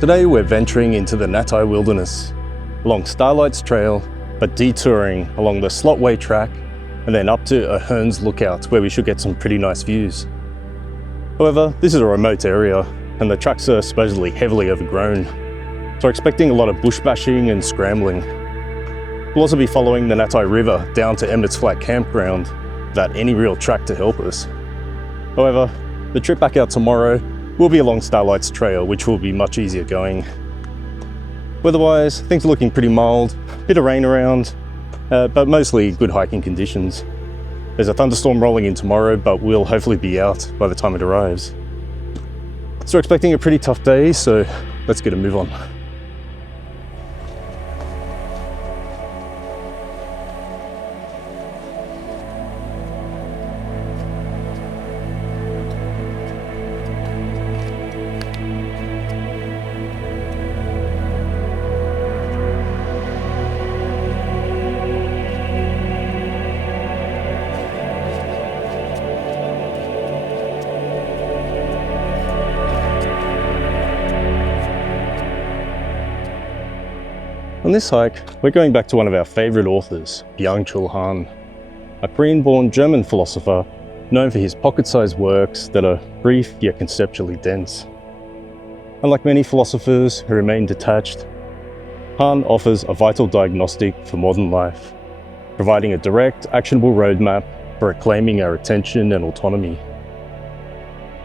Today we're venturing into the Nattai Wilderness, along Starlights Trail, but detouring along the Slott Way Track and then up to Ahearn's lookout, where we should get some pretty nice views. However, this is a remote area and the tracks are supposedly heavily overgrown, so we're expecting a lot of bush bashing and scrambling. We'll also be following the Nattai River down to Emmetts Flat campground without any real track to help us. However, the trip back out tomorrow will be along Starlights Trail, which will be much easier going. Weather-wise, things are looking pretty mild, bit of rain around, but mostly good hiking conditions. There's a thunderstorm rolling in tomorrow, but we'll hopefully be out by the time it arrives. So we're expecting a pretty tough day, so let's get a move on. On this hike, we're going back to one of our favourite authors, Byung-Chul Han, a Korean-born German philosopher known for his pocket-sized works that are brief yet conceptually dense. Unlike many philosophers who remain detached, Han offers a vital diagnostic for modern life, providing a direct, actionable roadmap for reclaiming our attention and autonomy.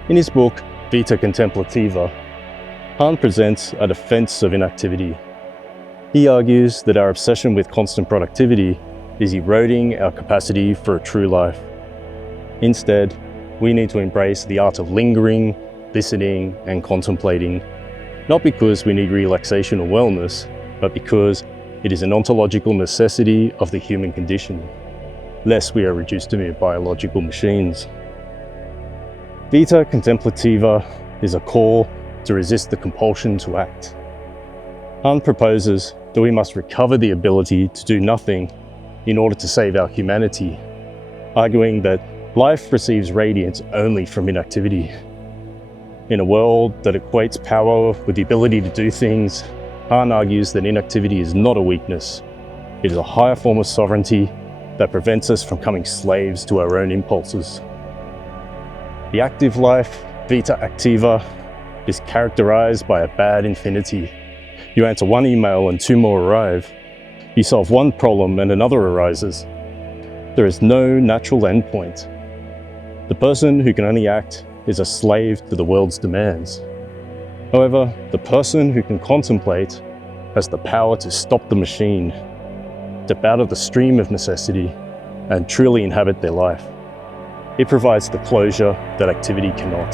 In his book, Vita Contemplativa, Han presents a defense of inactivity. He argues that our obsession with constant productivity is eroding our capacity for a true life. Instead, we need to embrace the art of lingering, listening, and contemplating, not because we need relaxation or wellness, but because it is an ontological necessity of the human condition, lest we are reduced to mere biological machines. Vita Contemplativa is a call to resist the compulsion to act. Han proposes that we must recover the ability to do nothing in order to save our humanity, arguing that life receives radiance only from inactivity. In a world that equates power with the ability to do things, Han argues that inactivity is not a weakness. It is a higher form of sovereignty that prevents us from becoming slaves to our own impulses. The active life, Vita Activa, is characterized by a bad infinity. You answer one email and two more arrive. You solve one problem and another arises. There is no natural endpoint. The person who can only act is a slave to the world's demands. However, the person who can contemplate has the power to stop the machine, step out of the stream of necessity, and truly inhabit their life. It provides the closure that activity cannot.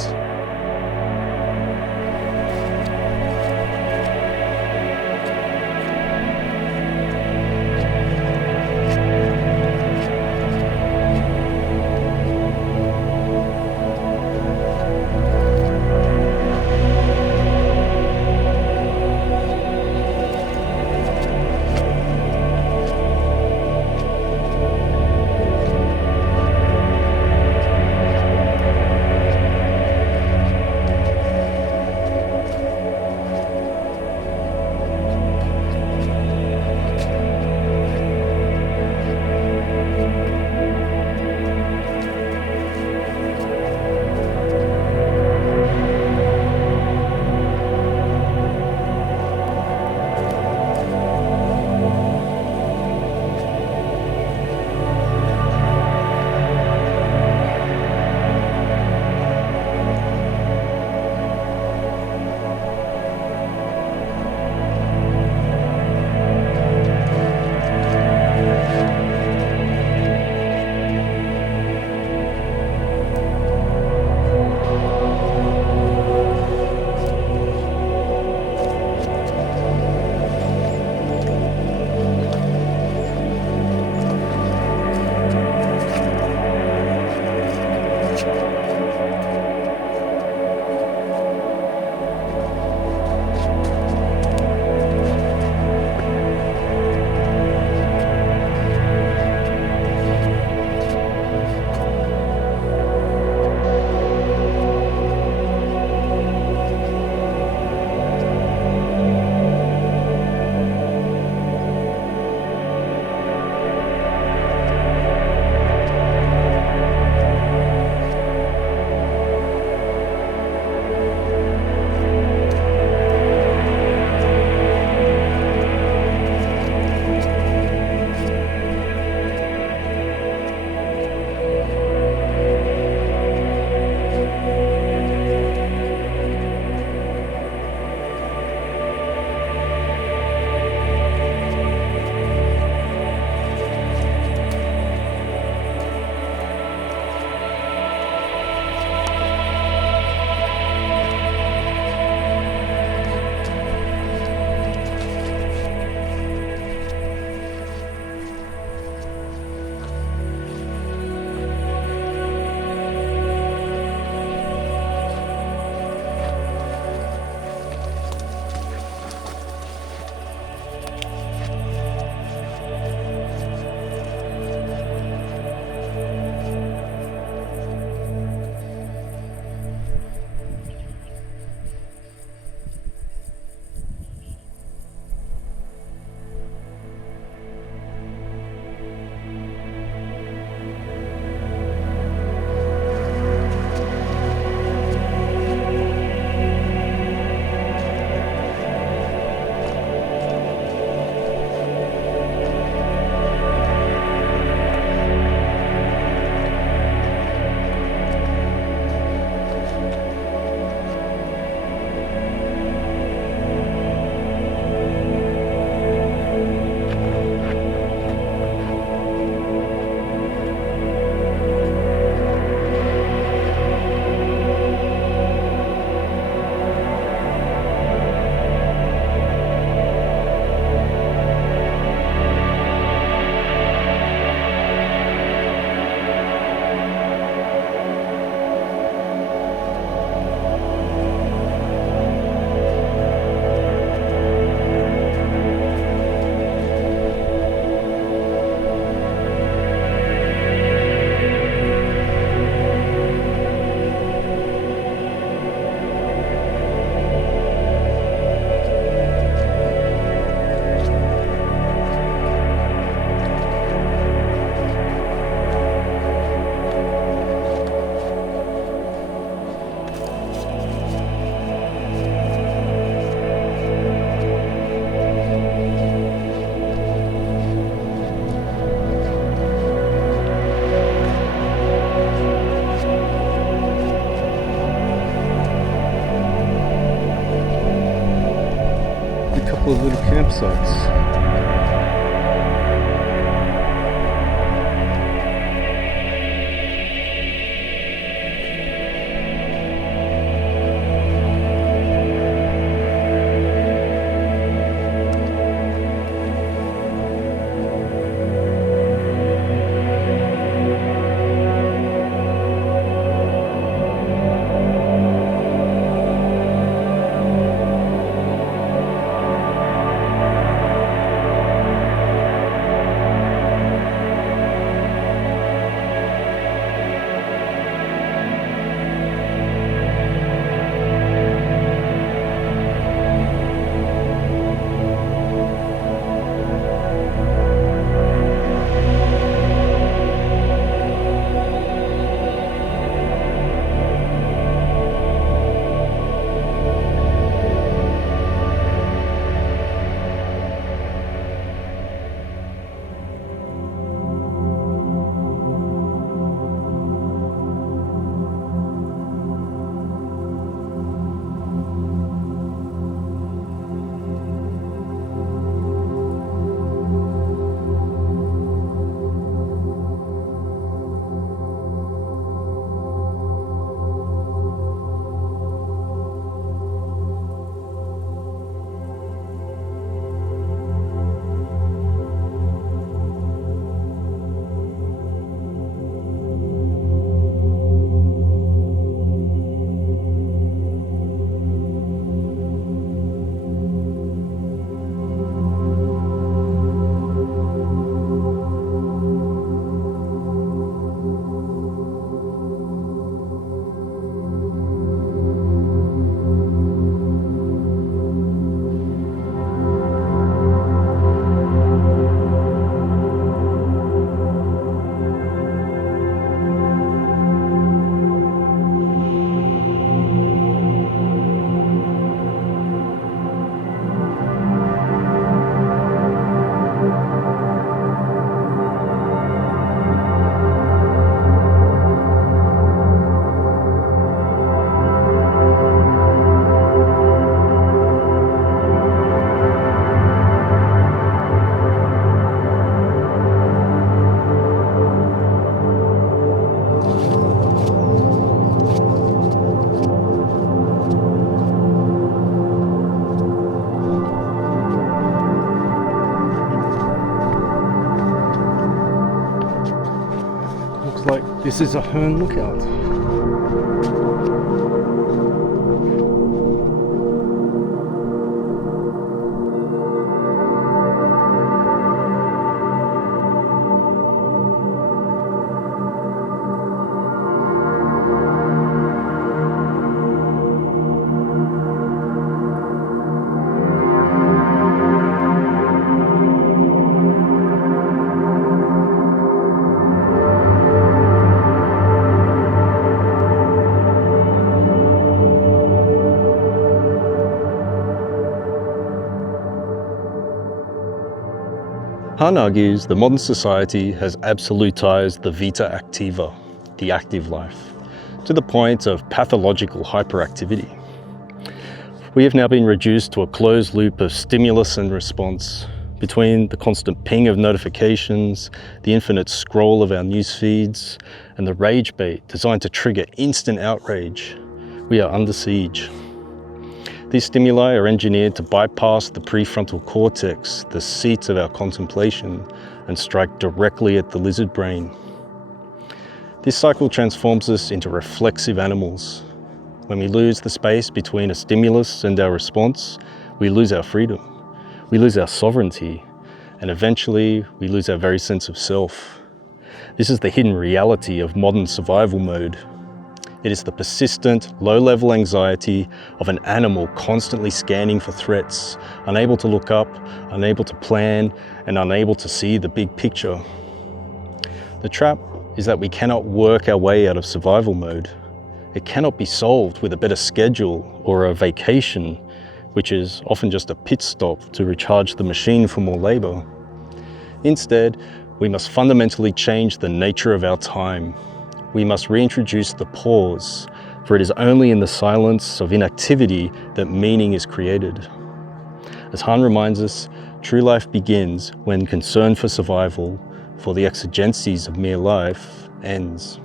campsites. Looks like this is Ahearn lookout. Han argues that modern society has absolutized the Vita Activa, the active life, to the point of pathological hyperactivity. We have now been reduced to a closed loop of stimulus and response between the constant ping of notifications, the infinite scroll of our news feeds, and the rage bait designed to trigger instant outrage. We are under siege. These stimuli are engineered to bypass the prefrontal cortex, the seat of our contemplation, and strike directly at the lizard brain. This cycle transforms us into reflexive animals. When we lose the space between a stimulus and our response, we lose our freedom, we lose our sovereignty, and eventually we lose our very sense of self. This is the hidden reality of modern survival mode. It is the persistent, low-level anxiety of an animal constantly scanning for threats, unable to look up, unable to plan, and unable to see the big picture. The trap is that we cannot work our way out of survival mode. It cannot be solved with a better schedule or a vacation, which is often just a pit stop to recharge the machine for more labor. Instead, we must fundamentally change the nature of our time. We must reintroduce the pause, for it is only in the silence of inactivity that meaning is created. As Han reminds us, true life begins when concern for survival, for the exigencies of mere life, ends.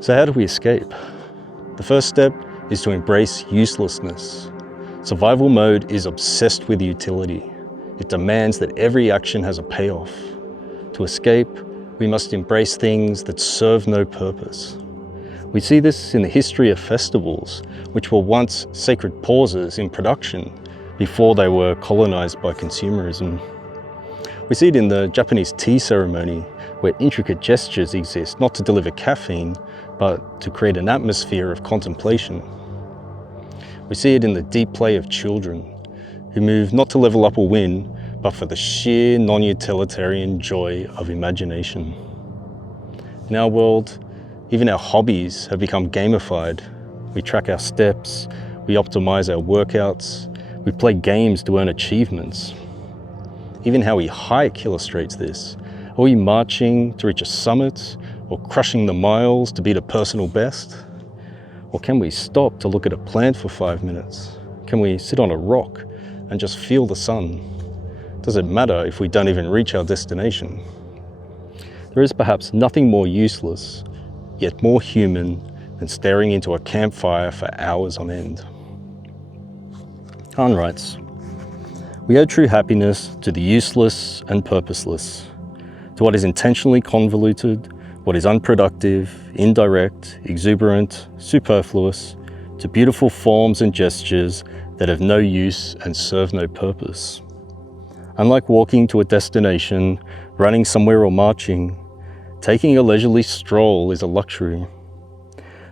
So how do we escape? The first step is to embrace uselessness. Survival mode is obsessed with utility. It demands that every action has a payoff. To escape, we must embrace things that serve no purpose. We see this in the history of festivals, which were once sacred pauses in production before they were colonized by consumerism. We see it in the Japanese tea ceremony, where intricate gestures exist not to deliver caffeine, but to create an atmosphere of contemplation. We see it in the deep play of children, who move not to level up or win, but for the sheer non-utilitarian joy of imagination. In our world, even our hobbies have become gamified. We track our steps, we optimize our workouts, we play games to earn achievements. Even how we hike illustrates this. Are we marching to reach a summit, or crushing the miles to beat a personal best? Or can we stop to look at a plant for 5 minutes? Can we sit on a rock and just feel the sun? Does it matter if we don't even reach our destination? There is perhaps nothing more useless, yet more human, than staring into a campfire for hours on end. Ahearn writes, "We owe true happiness to the useless and purposeless, to what is intentionally convoluted, what is unproductive, indirect, exuberant, superfluous, to beautiful forms and gestures that have no use and serve no purpose. Unlike walking to a destination, running somewhere or marching, taking a leisurely stroll is a luxury.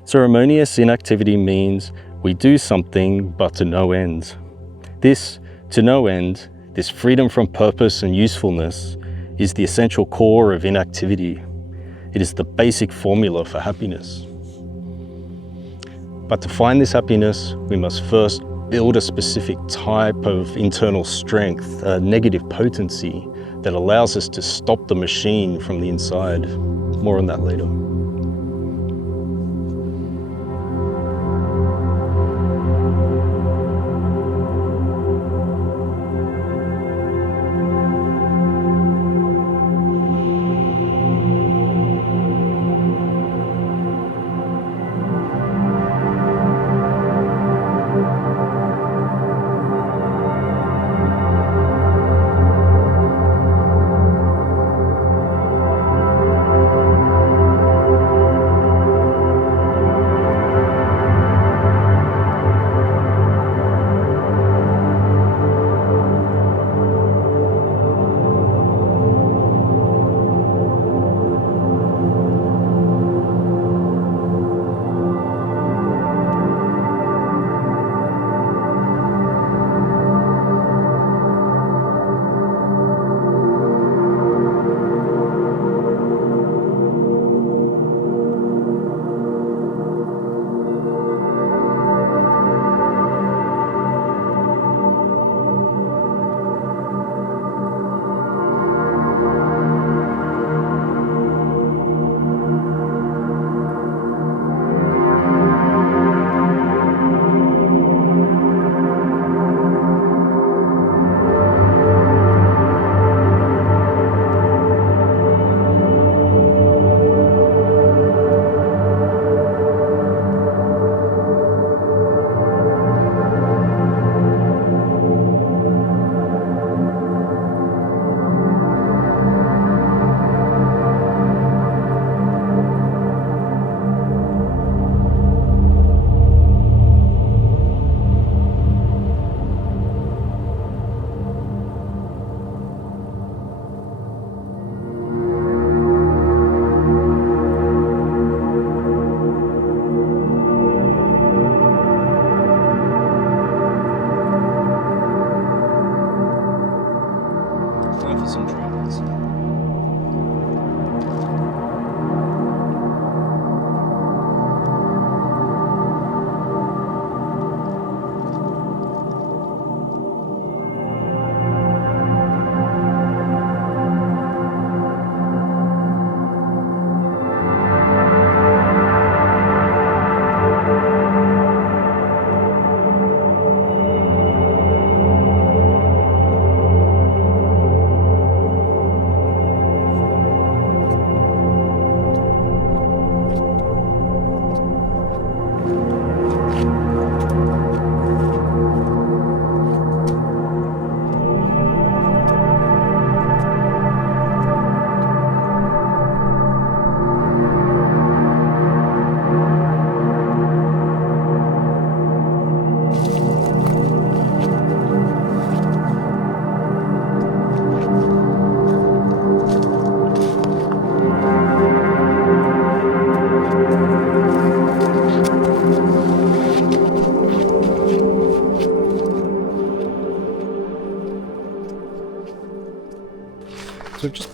Ceremonious inactivity means we do something but to no end. This to no end, this freedom from purpose and usefulness, is the essential core of inactivity. It is the basic formula for happiness. But to find this happiness, we must first build a specific type of internal strength, a negative potency that allows us to stop the machine from the inside. More on that later.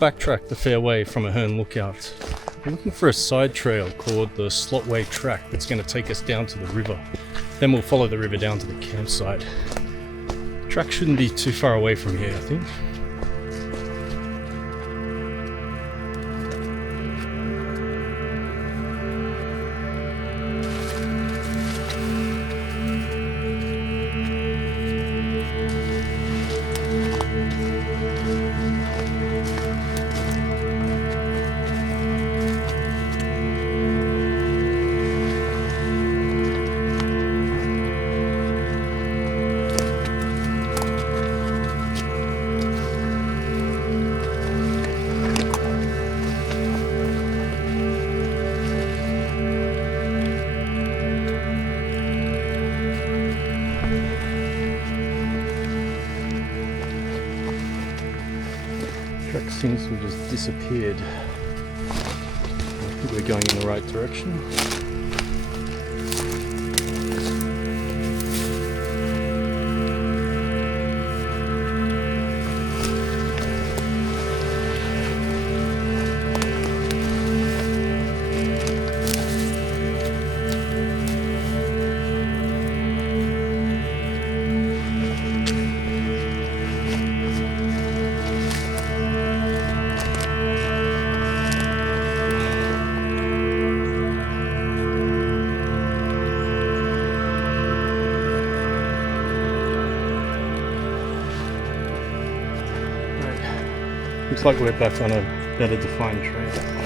backtracked a fair way from Ahearn Lookout. We're looking for a side trail called the Slott Way Track that's going to take us down to the river. Then we'll follow the river down to the campsite. The track shouldn't be too far away from here, I think. Track seems to have just disappeared. I think we're going in the right direction. Looks like we're back on a better defined trail.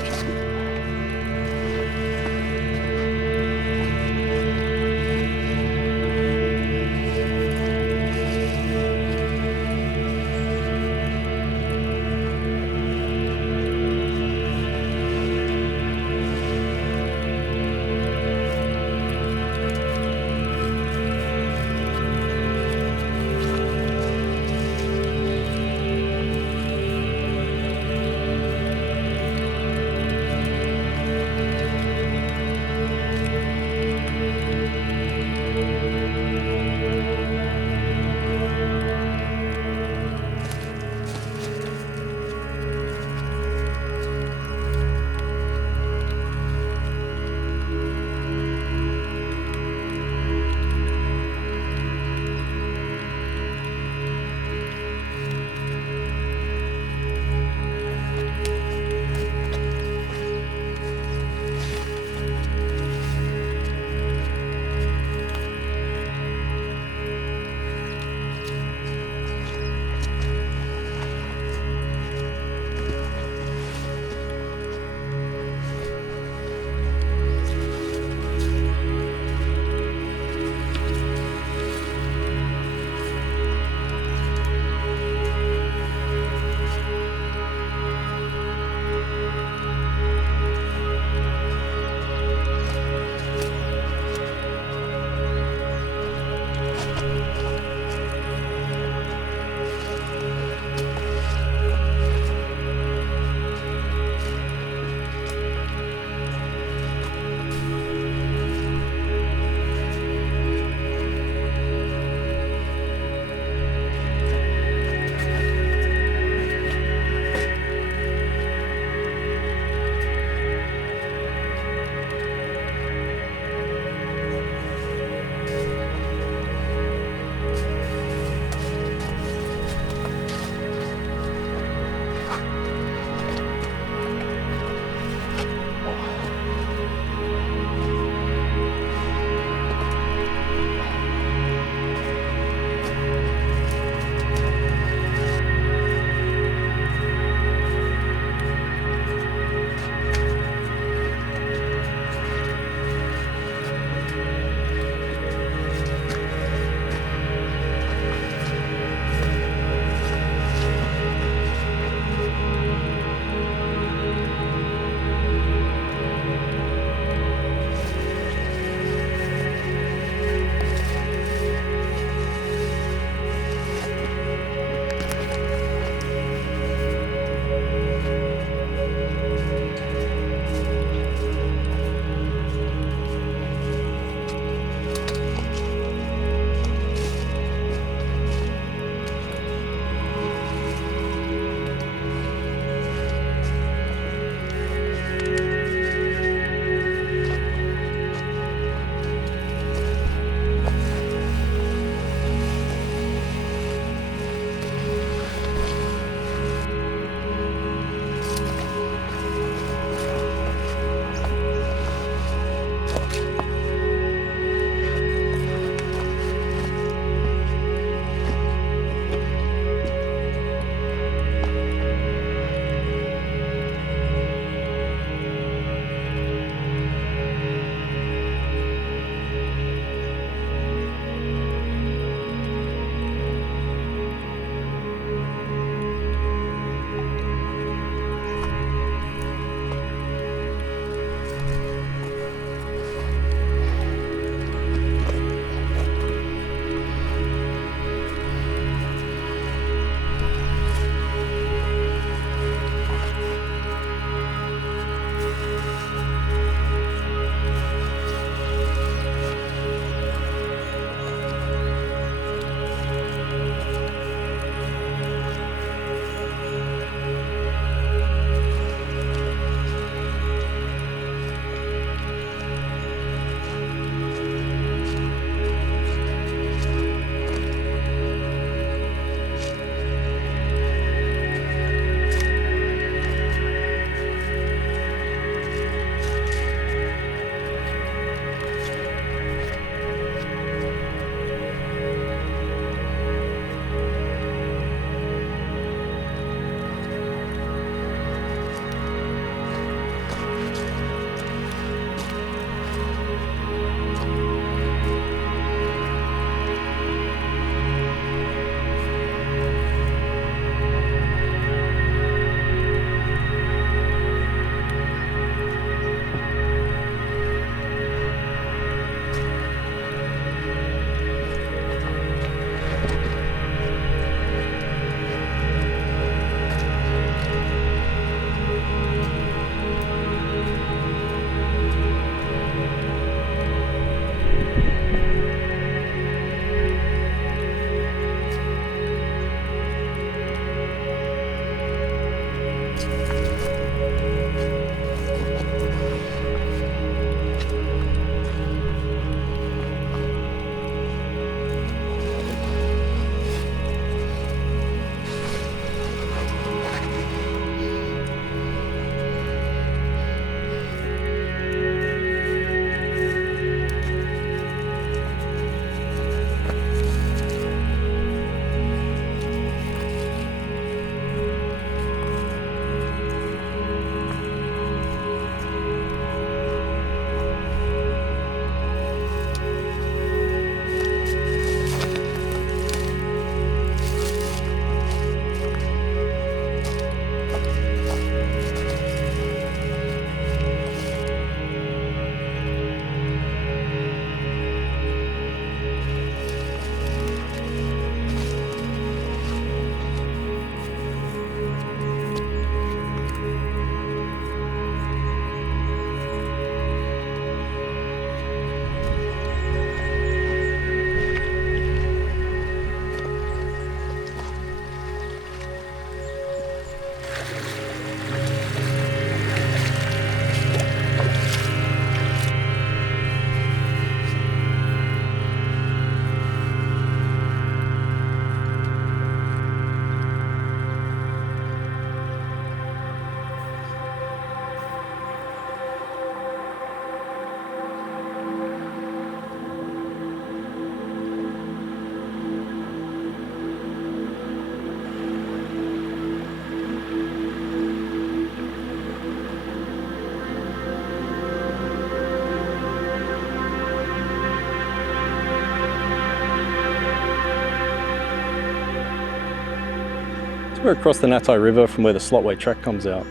We're across the Nattai River from where the Slott Way Track comes out.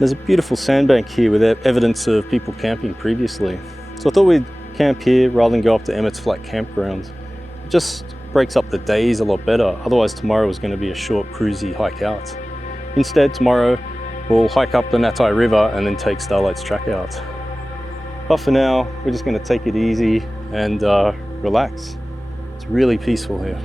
There's a beautiful sandbank here with evidence of people camping previously. So I thought we'd camp here rather than go up to Emmetts Flat campground. It just breaks up the days a lot better, otherwise tomorrow was going to be a short cruisy hike out. Instead, tomorrow we'll hike up the Nattai River and then take Starlights Track out. But for now, we're just going to take it easy and relax. It's really peaceful here.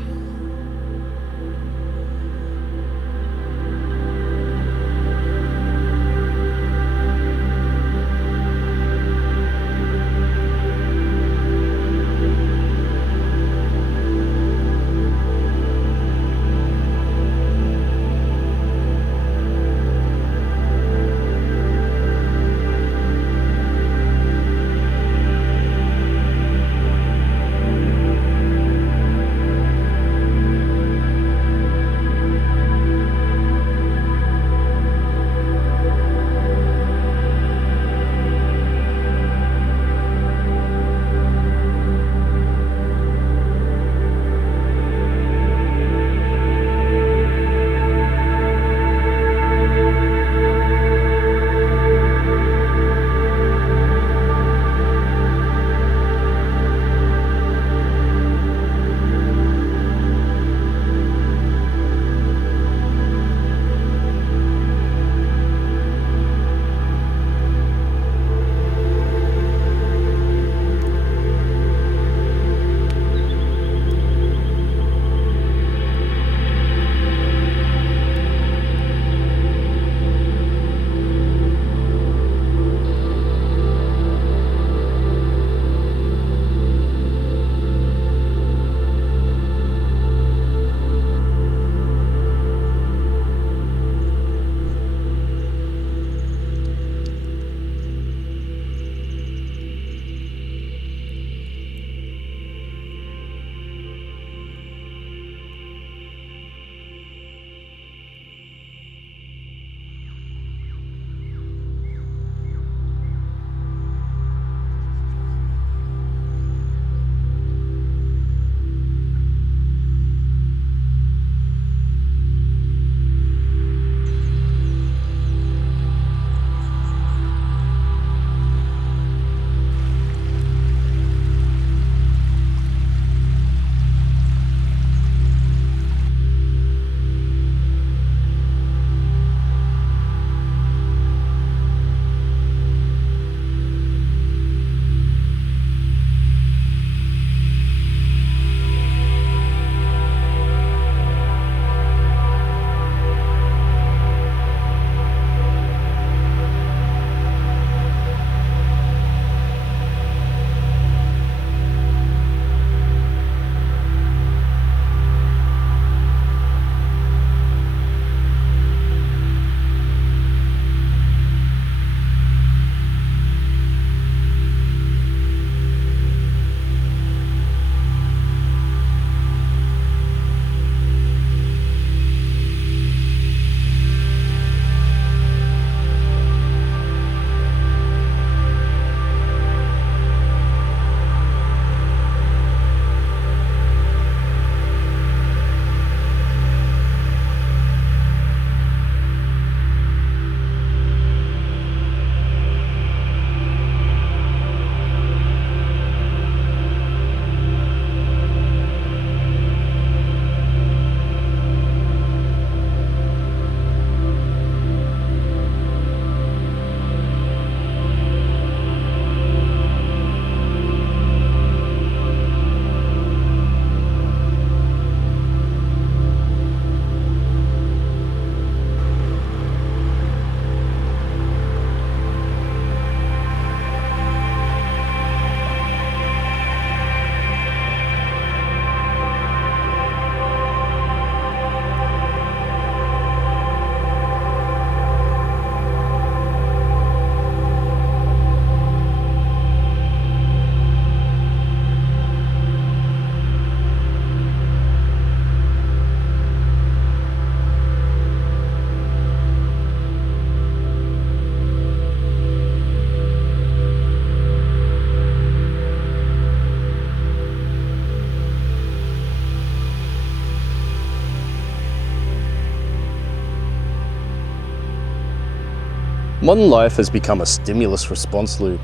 Modern life has become a stimulus response loop.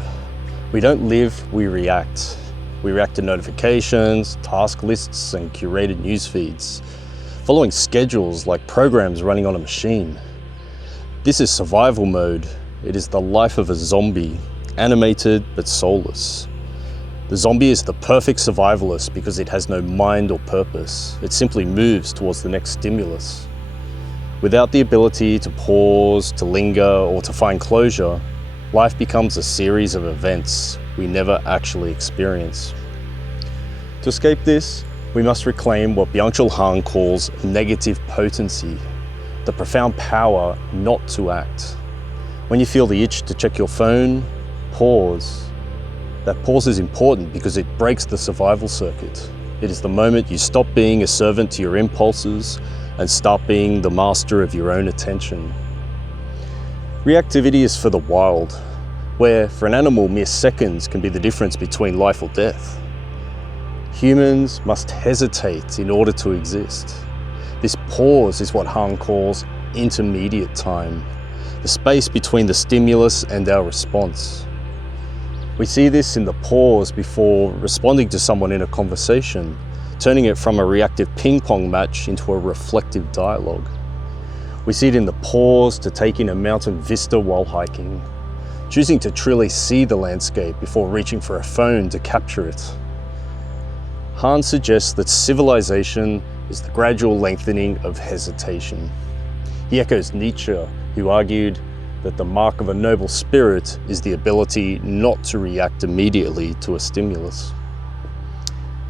We don't live, we react. We react to notifications, task lists, and curated news feeds, following schedules like programs running on a machine. This is survival mode. It is the life of a zombie, animated but soulless. The zombie is the perfect survivalist because it has no mind or purpose. It simply moves towards the next stimulus. Without the ability to pause, to linger, or to find closure, life becomes a series of events we never actually experience. To escape this, we must reclaim what Byung-Chul Han calls negative potency, the profound power not to act. When you feel the itch to check your phone, pause. That pause is important because it breaks the survival circuit. It is the moment you stop being a servant to your impulses and start being the master of your own attention. Reactivity is for the wild, where for an animal mere seconds can be the difference between life or death. Humans must hesitate in order to exist. This pause is what Han calls intermediate time, the space between the stimulus and our response. We see this in the pause before responding to someone in a conversation, turning it from a reactive ping-pong match into a reflective dialogue. We see it in the pause to take in a mountain vista while hiking, choosing to truly see the landscape before reaching for a phone to capture it. Han suggests that civilization is the gradual lengthening of hesitation. He echoes Nietzsche, who argued that the mark of a noble spirit is the ability not to react immediately to a stimulus.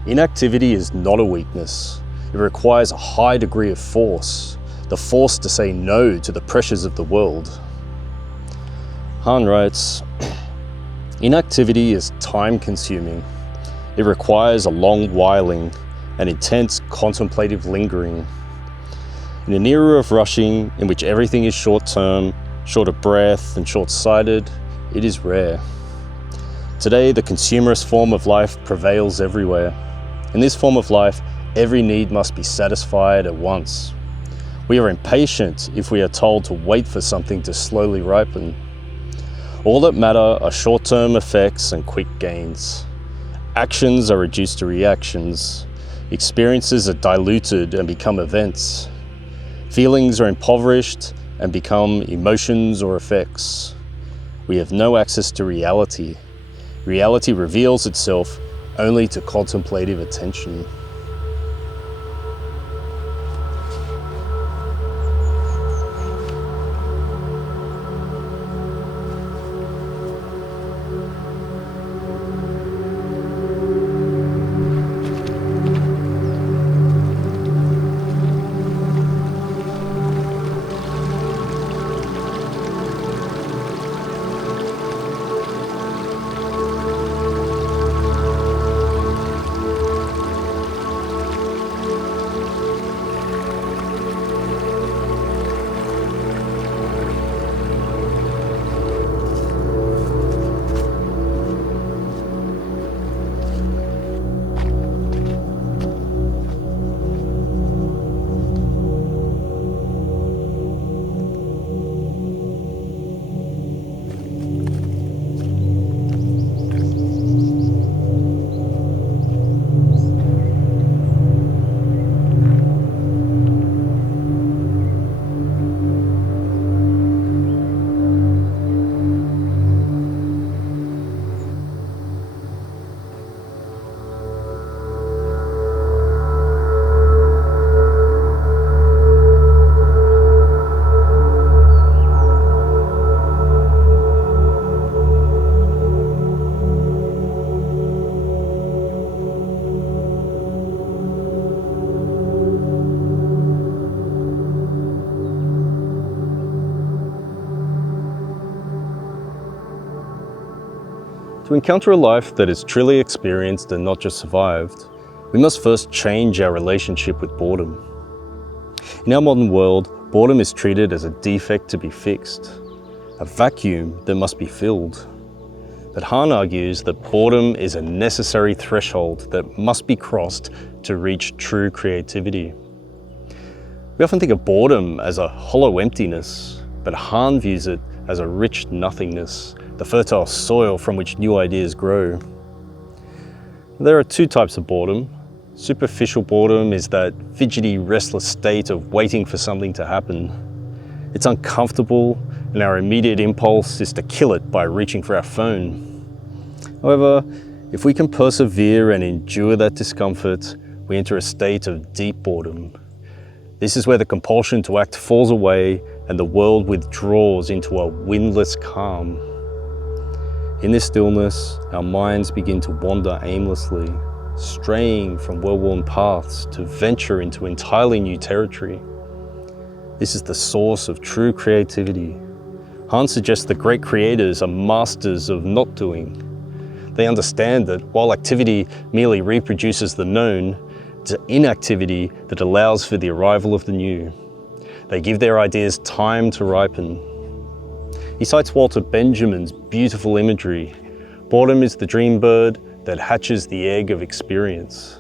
Inactivity is not a weakness. It requires a high degree of force, the force to say no to the pressures of the world. Han writes, "Inactivity is time-consuming. It requires a long whiling, an intense contemplative lingering. In an era of rushing, in which everything is short-term, short of breath and short-sighted, it is rare. Today, the consumerist form of life prevails everywhere. In this form of life, every need must be satisfied at once. We are impatient if we are told to wait for something to slowly ripen. All that matter are short-term effects and quick gains. Actions are reduced to reactions. Experiences are diluted and become events. Feelings are impoverished and become emotions or effects. We have no access to reality. Reality reveals itself only to contemplative attention." To encounter a life that is truly experienced and not just survived, we must first change our relationship with boredom. In our modern world, boredom is treated as a defect to be fixed, a vacuum that must be filled. But Han argues that boredom is a necessary threshold that must be crossed to reach true creativity. We often think of boredom as a hollow emptiness, but Han views it as a rich nothingness, the fertile soil from which new ideas grow. There are two types of boredom. Superficial boredom is that fidgety, restless state of waiting for something to happen. It's uncomfortable, and our immediate impulse is to kill it by reaching for our phone. However, if we can persevere and endure that discomfort, we enter a state of deep boredom. This is where the compulsion to act falls away and the world withdraws into a windless calm. In this stillness, our minds begin to wander aimlessly, straying from well-worn paths to venture into entirely new territory. This is the source of true creativity. Han suggests that great creators are masters of not doing. They understand that while activity merely reproduces the known, it's inactivity that allows for the arrival of the new. They give their ideas time to ripen. He cites Walter Benjamin's beautiful imagery. Boredom is the dream bird that hatches the egg of experience.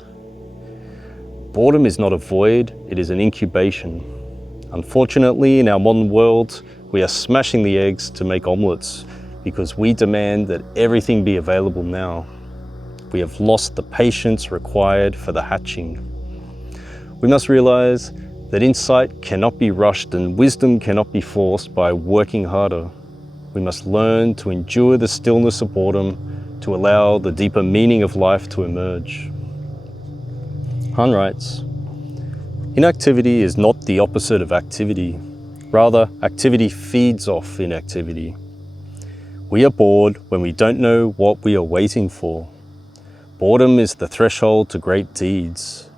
Boredom is not a void, it is an incubation. Unfortunately, in our modern world, we are smashing the eggs to make omelettes because we demand that everything be available now. We have lost the patience required for the hatching. We must realize that insight cannot be rushed and wisdom cannot be forced by working harder. We must learn to endure the stillness of boredom to allow the deeper meaning of life to emerge. Han writes, "Inactivity is not the opposite of activity. Rather, activity feeds off inactivity. We are bored when we don't know what we are waiting for. Boredom is the threshold to great deeds.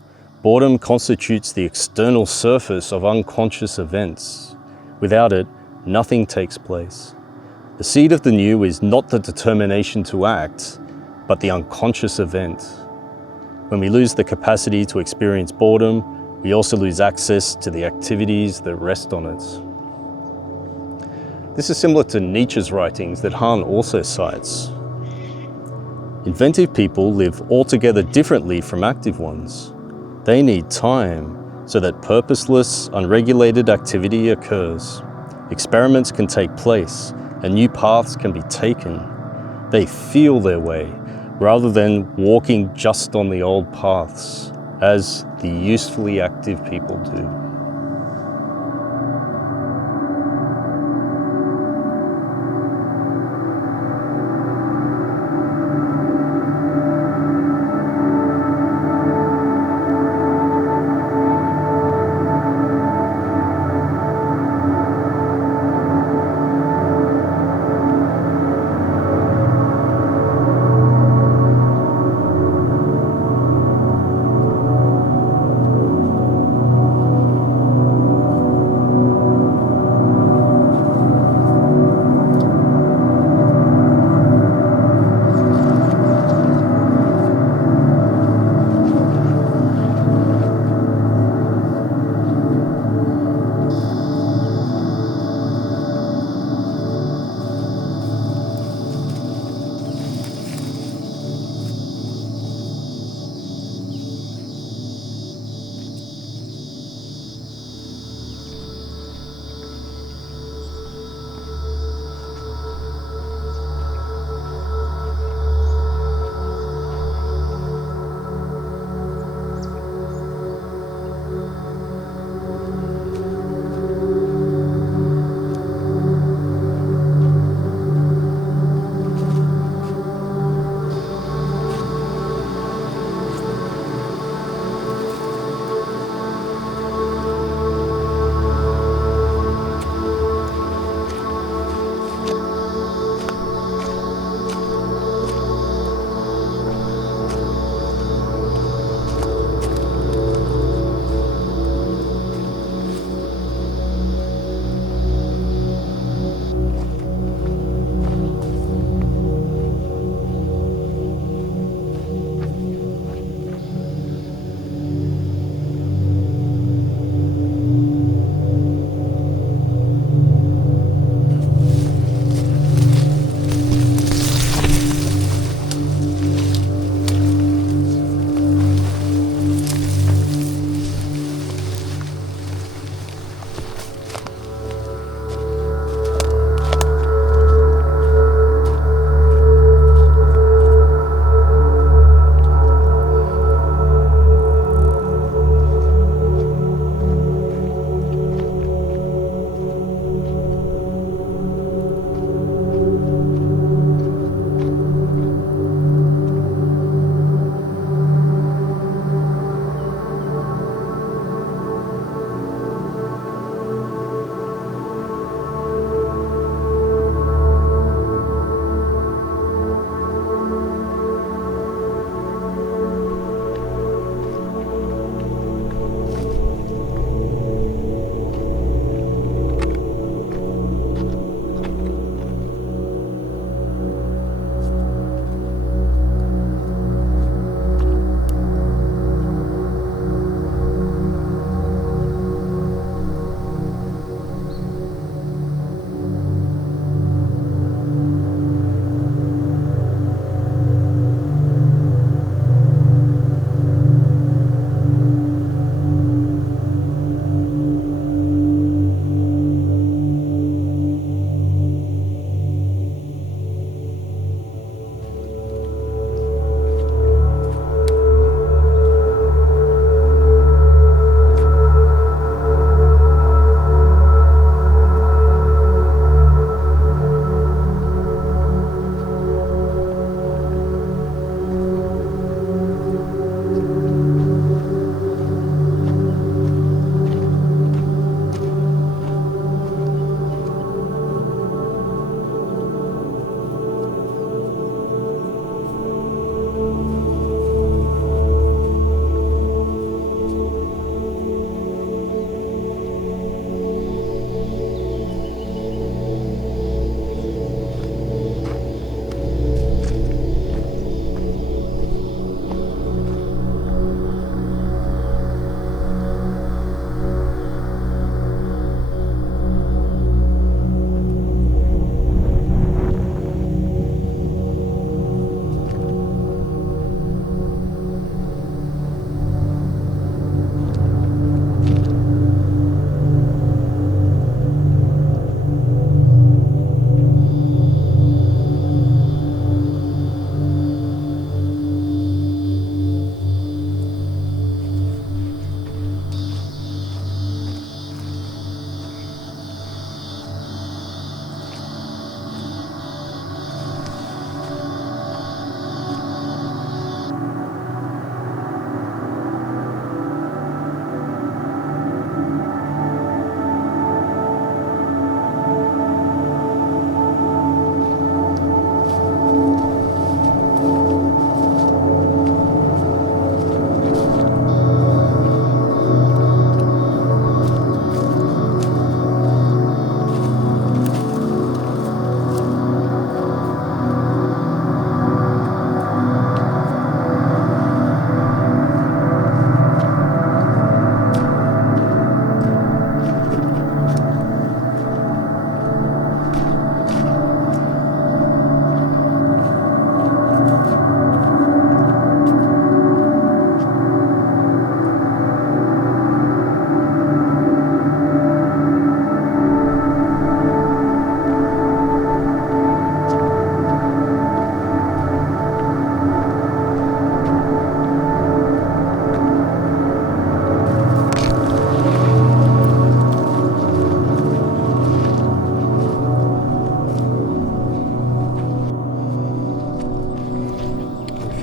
Boredom constitutes the external surface of unconscious events. Without it, nothing takes place. The seed of the new is not the determination to act, but the unconscious event. When we lose the capacity to experience boredom, we also lose access to the activities that rest on it." This is similar to Nietzsche's writings that Han also cites. Inventive people live altogether differently from active ones. They need time so that purposeless, unregulated activity occurs. Experiments can take place and new paths can be taken. They feel their way rather than walking just on the old paths, as the usefully active people do.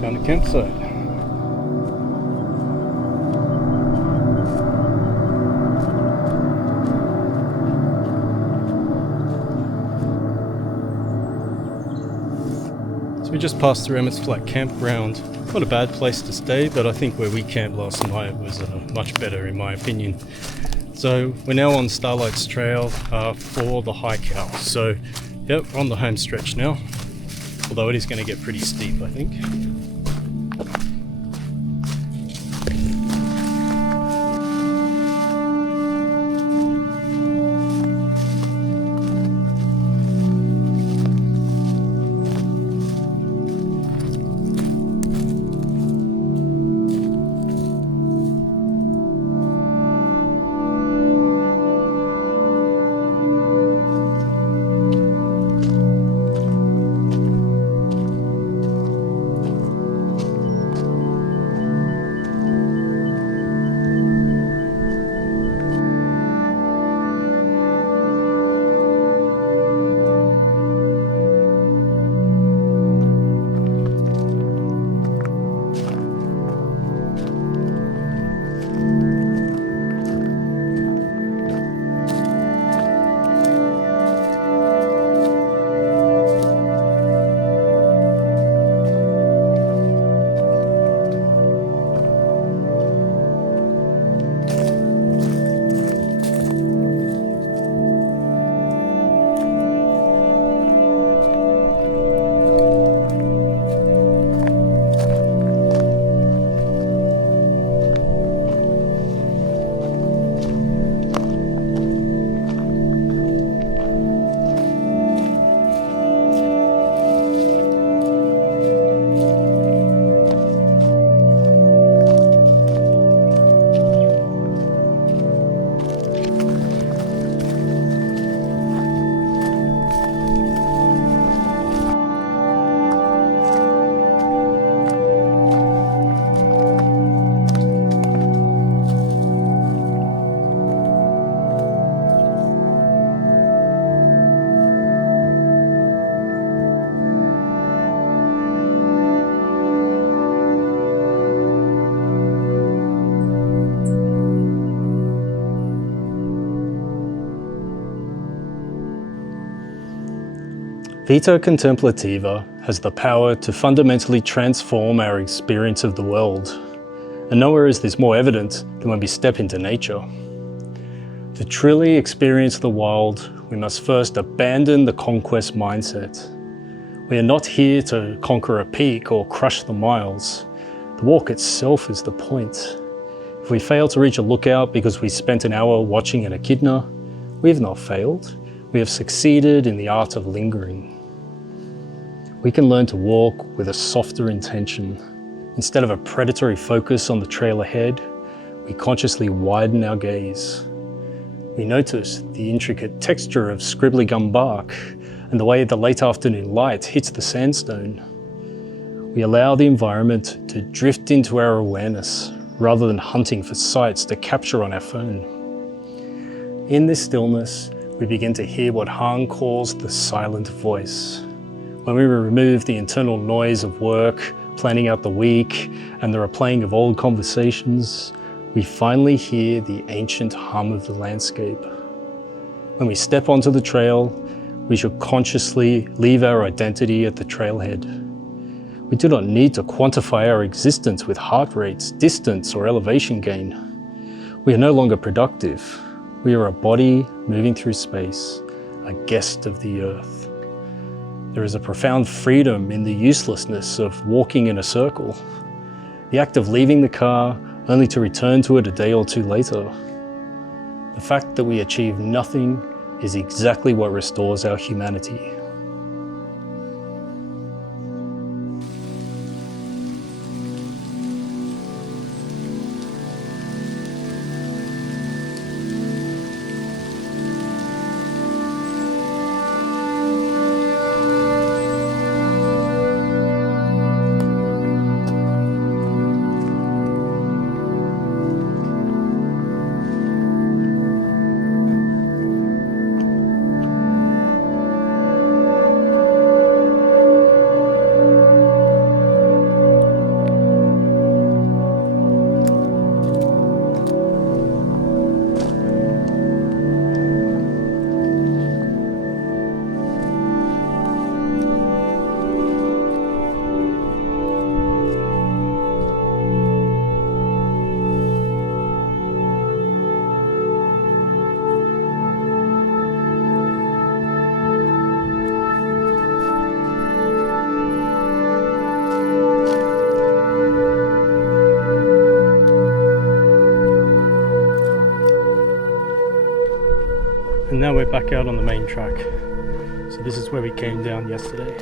Found a campsite. So we just passed through Emmetts Flat campground. Not a bad place to stay, but I think where we camped last night was much better in my opinion. So we're now on Starlights Trail for the hike out. So yep, we're on the home stretch now, although it is going to get pretty steep, I think. Vita Contemplativa has the power to fundamentally transform our experience of the world, and nowhere is this more evident than when we step into nature. To truly experience the wild, we must first abandon the conquest mindset. We are not here to conquer a peak or crush the miles. The walk itself is the point. If we fail to reach a lookout because we spent an hour watching an echidna, we have not failed. We have succeeded in the art of lingering. We can learn to walk with a softer intention. Instead of a predatory focus on the trail ahead, we consciously widen our gaze. We notice the intricate texture of scribbly gum bark and the way the late afternoon light hits the sandstone. We allow the environment to drift into our awareness rather than hunting for sights to capture on our phone. In this stillness, we begin to hear what Han calls the silent voice. When we remove the internal noise of work, planning out the week, and the replaying of old conversations, we finally hear the ancient hum of the landscape. When we step onto the trail, we should consciously leave our identity at the trailhead. We do not need to quantify our existence with heart rates, distance, or elevation gain. We are no longer productive. We are a body moving through space, a guest of the earth. There is a profound freedom in the uselessness of walking in a circle. The act of leaving the car only to return to it a day or two later. The fact that we achieve nothing is exactly what restores our humanity. now we're back out on the main track. So this is where we came down yesterday.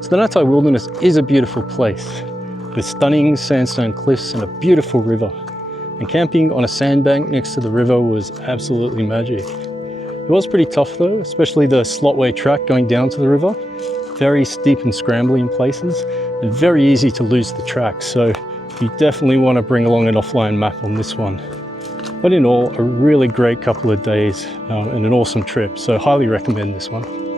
So the Nattai Wilderness is a beautiful place with stunning sandstone cliffs and a beautiful river. And camping on a sandbank next to the river was absolutely magic. It was pretty tough though, especially the Slott Way Track going down to the river. Very steep and scrambly in places and very easy to lose the track. So you definitely want to bring along an offline map on this one. But in all, a really great couple of days and an awesome trip. So highly recommend this one.